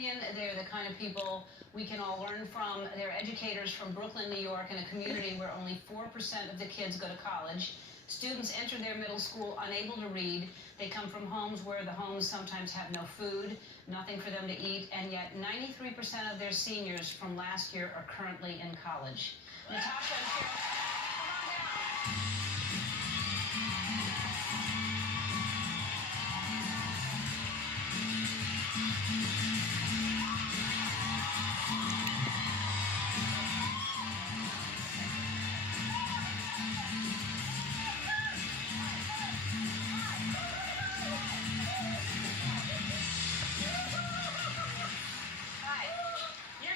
opinion, they're the kind of people we can all learn from. They're educators from Brooklyn, New York, in a community where only 4% of the kids go to college. Students enter their middle school unable to read. They come from homes where the homes sometimes have no food, nothing for them to eat, and yet 93% of their seniors from last year are currently in college. Natasha and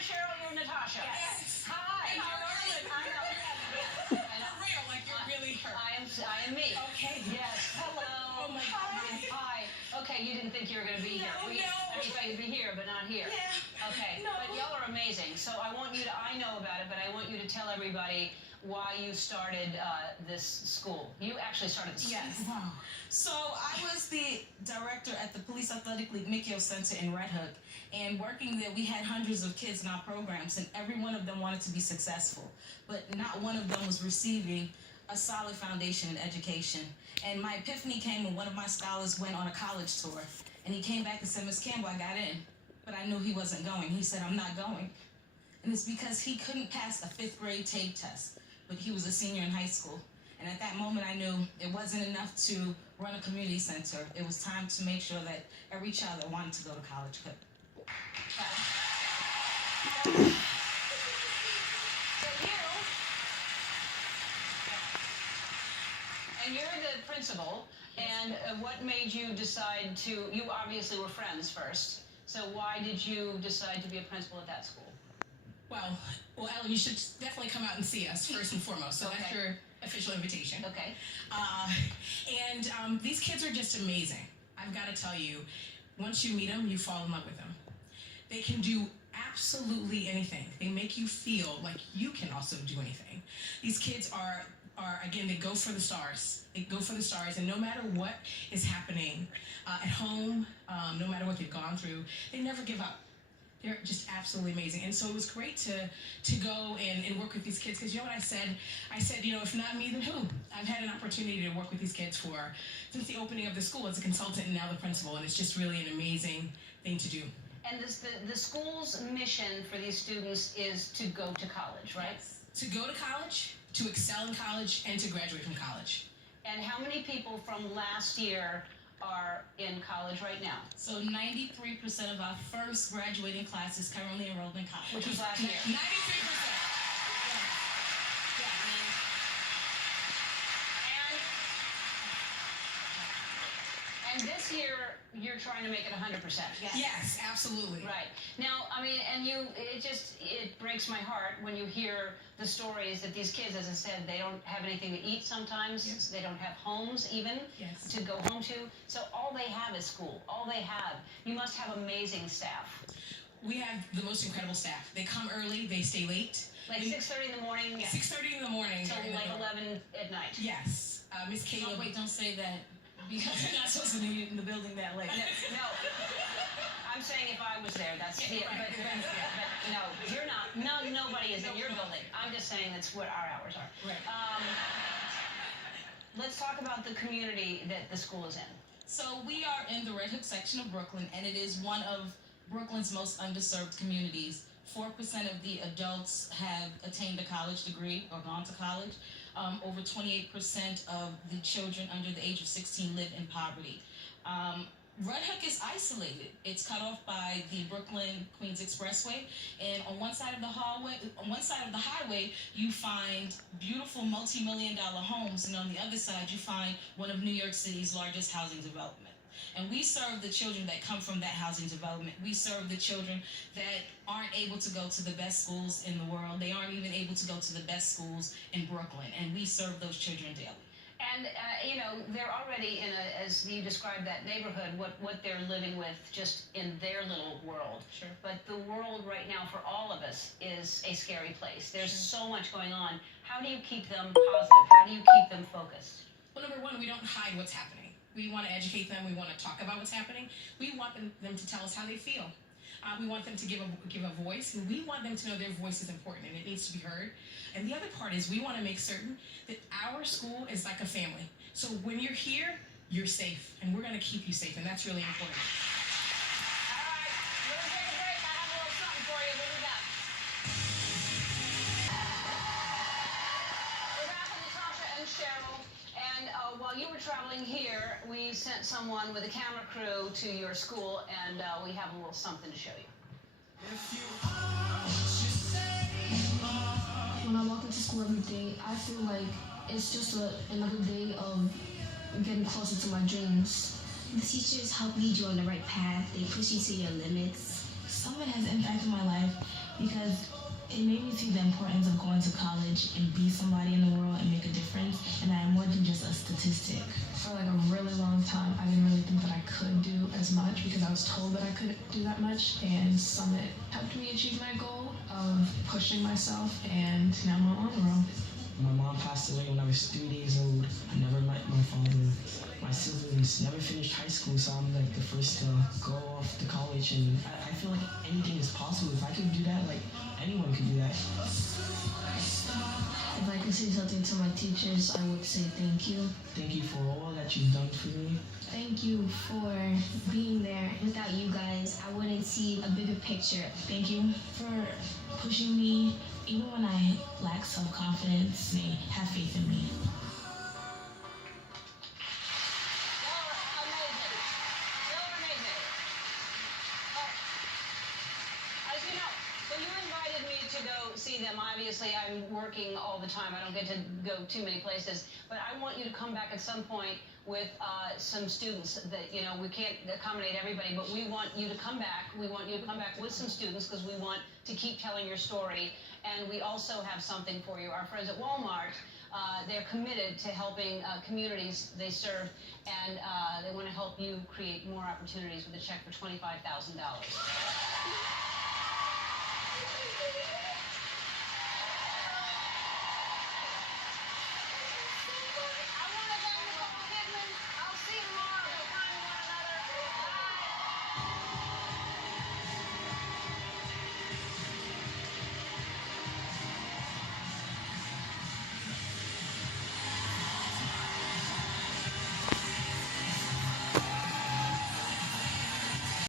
Cheryl, come on down. I am me. Okay. Yes. Hello. Oh my God. Hi. Okay, you didn't think you were going to be here. No. I thought you'd be here, but not here. Yeah. Okay. No. But y'all are amazing. So I want you to, I know about it, but I want you to tell everybody why you started this school. You actually started the school. Yes. Wow. So I was the director at the Police Athletic League Mikio Center in Red Hook. And working there, we had hundreds of kids in our programs, and every one of them wanted to be successful. But not one of them was receiving a solid foundation in education. And my epiphany came when one of my scholars went on a college tour. And he came back and said, Miss Campbell, I got in. But I knew he wasn't going. He said, I'm not going. And it's because he couldn't pass a 5th grade TABE test. But he was a senior in high school. And at that moment, I knew it wasn't enough to run a community center. It was time to make sure that every child that wanted to go to college could. And you're the principal, and what made you decide to, you obviously were friends first, so why did you decide to be a principal at that school? Well, Ellen, you should definitely come out and see us first and foremost, so that's your official invitation. Okay. These kids are just amazing. I've got to tell you, once you meet them, you fall in love with them. They can do absolutely anything. They make you feel like you can also do anything. These kids are again, they go for the stars. They go for the stars, and no matter what is happening at home, no matter what they've gone through, they never give up. They're just absolutely amazing. And so it was great to go and work with these kids, because you know what I said? I said, you know, if not me, then who? I've had an opportunity to work with these kids since the opening of the school as a consultant and now the principal, and it's just really an amazing thing to do. And the school's mission for these students is to go to college, right? Yes. To go to college, to excel in college, and to graduate from college. And how many people from last year are in college right now? So 93% of our first graduating class is currently enrolled in college. Which was last year? 93%. And this year, you're trying to make it 100%. Yes, absolutely. Right. Now, I mean, and it breaks my heart when you hear the stories that these kids, as I said, they don't have anything to eat sometimes. Yes. They don't have homes even to go home to. So all they have is school. All they have. You must have amazing staff. We have the most incredible staff. They come early, they stay late. Like 6:30 in the morning? 6:30 in the morning. Till like 11 at night? Yes. Miss Caleb. Oh, wait, don't say that. Because you're not supposed to be in the building that late. No. I'm saying if I was there, that's it. Right. But no, you're not. No, nobody is in your building. I'm just saying that's what our hours are. Right. Let's talk about the community that the school is in. So we are in the Red Hook section of Brooklyn, and it is one of Brooklyn's most underserved communities. 4% of the adults have attained a college degree or gone to college. Over 28% of the children under the age of 16 live in poverty. Red Hook is isolated. It's cut off by the Brooklyn-Queens Expressway, and on one side of the highway, you find beautiful multi-million-dollar homes, and on the other side, you find one of New York City's largest housing development. And we serve the children that come from that housing development. We serve the children that aren't able to go to the best schools in the world. They aren't even able to go to the best schools in Brooklyn, and we serve those children daily. And, you know, they're already in as you described that neighborhood, what they're living with just in their little world. Sure. But the world right now for all of us is a scary place. There's so much going on. How do you keep them positive? How do you keep them focused? Well, number one, we don't hide what's happening. We want to educate them. We want to talk about what's happening. We want them to tell us how they feel. We want them to give a voice, and we want them to know their voice is important and it needs to be heard. And the other part is we want to make certain that our school is like a family. So when you're here, you're safe, and we're going to keep you safe, and that's really important. All right, we're going to take a break. I have a little something for you. What do we got? We're back with Natasha and Cheryl. And while you were traveling here, we sent someone with a camera crew to your school, and we have a little something to show you. When I walk into school every day, I feel like it's just another day of getting closer to my dreams. The teachers help lead you on the right path. They push you to your limits. Some of it has impacted my life because it made me see the importance of going to college and be somebody in the world and make a difference. And I am more than just a statistic. For like a really long time, I didn't really think that I could do as much because I was told that I couldn't do that much. And Summit helped me achieve my goal of pushing myself, and now I'm on the road. My mom passed away when I was 3 days old. I never met my father. My siblings never finished high school, so I'm like the first to go off to college. And I feel like anything is possible. If I could do that, like anyone could do that. If I could say something to my teachers, I would say thank you. Thank you for all that you've done for me. Thank you for being there. Without you guys, I wouldn't see a bigger picture. Thank you for pushing me, even when I lack self-confidence. They have faith in me. As you know, when you invited me to go see them, obviously I'm working all the time. I don't get to go too many places. But I want you to come back at some point with some students that, you know, we can't accommodate everybody, but we want you to come back. We want you to come back with some students because we want to keep telling your story. And we also have something for you. Our friends at Walmart, they're committed to helping communities they serve, and they want to help you create more opportunities with a check for $25,000.